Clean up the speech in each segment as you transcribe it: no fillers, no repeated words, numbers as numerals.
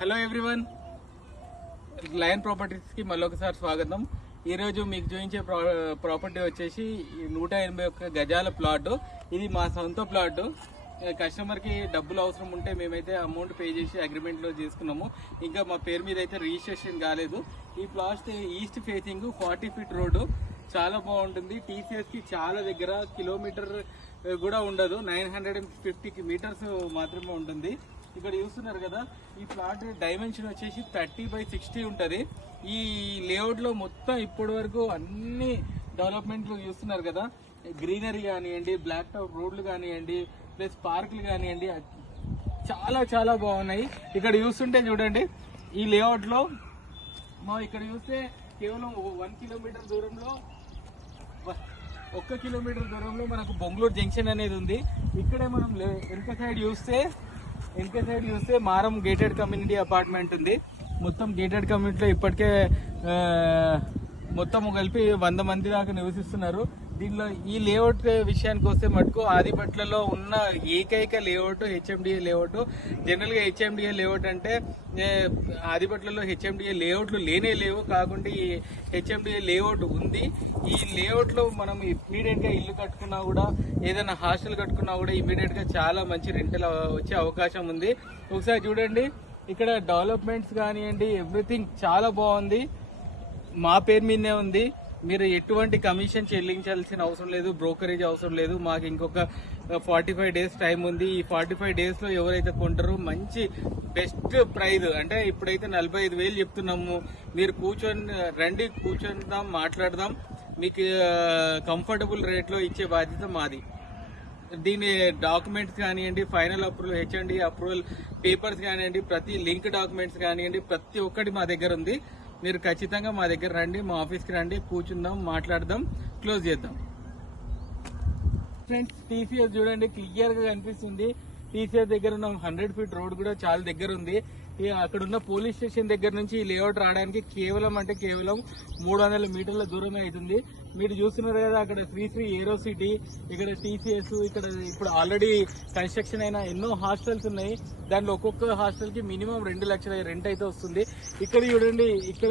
Hello everyone, lion properties కి మళ్ళొకసారి స్వాగతం. ఈ రోజు మీకు చూపించే ప్రాపర్టీ వచ్చేసి 181 గజాల ప్లాట్. ఇది మా సొంత ప్లాట్. కస్టమర్ కి డబ్బులు అవసరం ఉంటే మేమైతే అమౌంట్ పే చేసి అగ్రిమెంట్ లో చేసుకున్నాము. ఇంకా మా పేరు మీద అయితే రిజిస్ట్రేషన్ కాలేదు. ఈ plot east facing 40 feet road, చాలా బాగుంటుంది. టీసీఎస్ కి చాలా దగ్గర, కిలోమీటర్ కూడా ఉండదు, 950 మీటర్స్ మాత్రమే ఉంటుంది. ఇక్కడ చూస్తున్నారు కదా, ఈ ప్లాట్ డైమెన్షన్ వచ్చేసి 30/60 ఉంటుంది. ఈ లేఅవుట్ లో మొత్తం ఇప్పటి వరకు అన్ని డెవలప్మెంట్లు చూస్తున్నారు కదా, గ్రీనరీ కానివ్వండి, బ్లాక్ టాప్ రోడ్లు కానివ్వండి, ప్లస్ పార్కులు కానివ్వండి, చాలా చాలా బాగున్నాయి. ఇక్కడ చూస్తుంటే చూడండి, ఈ లేఅవుట్ లో ఇక్కడ చూస్తే కేవలం 1 కిలోమీటర్ దూరంలో, 1 కిలోమీటర్ దూరంలో మనకు బొంగళూరు జంక్షన్ అనేది ఉంది. ఇక్కడే మనం వెనక సైడ్ చూస్తే మారం గేటెడ్ కమ్యూనిటీ అపార్ట్మెంట్ ఉంది. మొత్తం గేటెడ్ కమ్యూనిటీలో ఇప్పటికే మొత్తం కలిపి 100 మంది దాకా నివసిస్తున్నారు. దీనిలో ఈ లేఅవుట్ విషయానికి వస్తే మటుకు ఆదిపట్లలో ఉన్న ఏకైక లేఅవుట్ హెచ్ఎండిఏ లేఅవుట్. జనరల్ గా హెచ్ఎండిఏ లేఅవుట్ అంటే ఆదిపట్లలో హెచ్ఎండిఏ లేఅవుట్లు లేనే లేవు, కాకుండా ఈ హెచ్ఎండిఏ లేఅవుట్ ఉంది. ఈ లేఅవుట్ లో మనం ఇమ్మీడియట్ గా ఇల్లు కట్టుకున్నా కూడా, ఏదైనా హాస్టల్ కట్టుకున్నా కూడా ఇమ్మీడియట్ గా చాలా మంచి రెంటల్ వచ్చే అవకాశం ఉంది. ఒకసారి చూడండి, ఇక్కడ డెవలప్మెంట్స్ కానివ్వండి, ఎవ్రీథింగ్ చాలా బాగుంది. మా పేరు మీదనే ఉంది. మీరు ఎటువంటి కమిషన్ చెల్లించాల్సిన అవసరం లేదు, బ్రోకరేజ్ అవసరం లేదు. మాకు ఇంకొక 45 డేస్ టైం ఉంది. ఈ 45 డేస్ లో ఎవరైతే కొంటారో మంచి బెస్ట్ ప్రైజ్, అంటే ఇప్పుడైతే 45,000 చెప్తున్నాము. మీరు కూర్చుందాం, మాట్లాడదాం, మీకు కంఫర్టబుల్ రేట్ లో ఇచ్చే బాధ్యత మాది. దీని డాక్యుమెంట్స్ కానివ్వండి, final approval, HMD approval papers కానివ్వండి, ప్రతి లింక్ డాక్యుమెంట్స్ కానివ్వండి, ప్రతి ఒక్కటి మా దగ్గర ఉంది. మీరు ఖచ్చితంగా మా దగ్గర రండి, మా ఆఫీస్కి రండి, కూర్చుందాం, మాట్లాడదాం, క్లోజ్ చేద్దాం. ఫ్రెండ్స్, టీసీఎస్ చూడండి, క్లియర్ గా కనిపిస్తుంది. టీసీఎస్ దగ్గర ఉన్న 100 ఫీట్ రోడ్ కూడా చాలా దగ్గర ఉంది. అక్కడ ఉన్న పోలీస్ స్టేషన్ దగ్గర నుంచి ఈ లేఅవుట్ రావడానికి కేవలం 300 మీటర్ల దూరమే అవుతుంది. మీరు చూస్తున్నారు కదా, అక్కడ శ్రీ ఏరో సిటీ, ఇక్కడ టీసీఎస్, ఇక్కడ ఇప్పుడు ఆల్రెడీ కన్స్ట్రక్షన్ అయిన ఎన్నో హాస్టల్స్ ఉన్నాయి. దాంట్లో ఒక్కొక్క హాస్టల్ కి మినిమం 2 లక్షల రెంట్ అయితే వస్తుంది. ఇక్కడ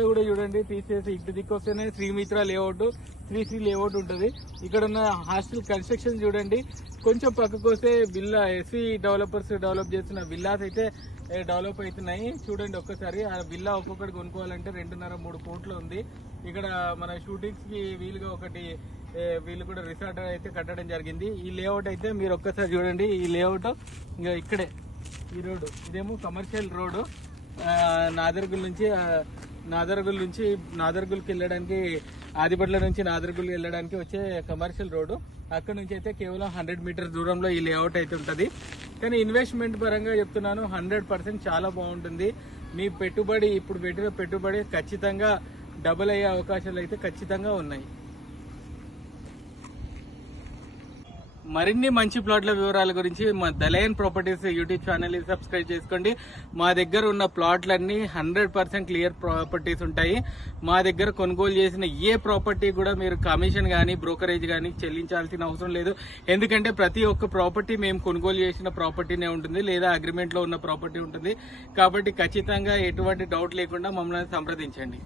కూడా చూడండి, టీసీఎస్ ఇటు దిక్కు వస్తేనే శ్రీమిత్ర లేఅవుట్, శ్రీ లేఅవుట్ ఉంటుంది. ఇక్కడ ఉన్న హాస్టల్ కన్స్ట్రక్షన్ చూడండి. కొంచెం పక్కకు వస్తే విల్లా, ఎస్వి డెవలపర్స్ డెవలప్ చేస్తున్న విల్లాస్ అయితే డెవలప్ అవుతున్నాయి. చూడండి ఒక్కసారి, ఆ విల్లా ఒక్కొక్కటి కొనుక్కోవాలంటే 2.5-3 కోట్లు ఉంది. ఇక్కడ మన షూటింగ్స్ కి వీలుగా వీళ్ళు కూడా రిసార్ట్ అయితే కట్టడం జరిగింది. ఈ లేఅవుట్ అయితే మీరు ఒక్కసారి చూడండి. ఈ లేఅవుట్ ఇంకా ఇక్కడే, ఈ రోడ్డు ఇదేమో కమర్షియల్ రోడ్డు. నాదర్గుల్కి వెళ్ళడానికి, ఆదిపట్ల నుంచి నాదర్గుల్ వెళ్ళడానికి వచ్చే కమర్షియల్ రోడ్డు. అక్కడ నుంచి అయితే కేవలం 100 మీటర్ దూరంలో ఈ లేఅవుట్ అయితే ఉంటుంది. కానీ ఇన్వెస్ట్మెంట్ పరంగా చెప్తున్నాను, 100% చాలా బాగుంటుంది. మీ పెట్టుబడి, ఇప్పుడు పెట్టిన పెట్టుబడి ఖచ్చితంగా డబుల్ అయ్యే అవకాశాలు అయితే ఖచ్చితంగా ఉన్నాయి. మరిన్ని మంచి ప్లాట్ల వివరాల గురించి మా lion properties YouTube channel subscribe చేసుకోండి. మా దగ్గర ఉన్న ప్లాట్లన్నీ 100% క్లియర్ ప్రాపర్టీస్ ఉంటాయి. మా దగ్గర కొనుగోలు చేసిన ఏ ప్రాపర్టీ కూడా మీరు కమిషన్ కానీ, బ్రోకరేజ్ కానీ చెల్లించాల్సిన అవసరం లేదు. ఎందుకంటే ప్రతి ఒక్క ప్రాపర్టీ మేము కొనుగోలు చేసిన ప్రాపర్టీనే ఉంటుంది, లేదా అగ్రిమెంట్ లో ఉన్న ప్రాపర్టీ ఉంటుంది. కాబట్టి ఖచ్చితంగా ఎటువంటి డౌట్ లేకుండా మమ్మల్ని సంప్రదించండి.